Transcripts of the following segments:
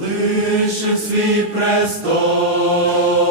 лишив свій престол.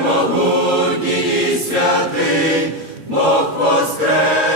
всемогутній і святий, Бог воскрес.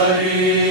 Nazarene.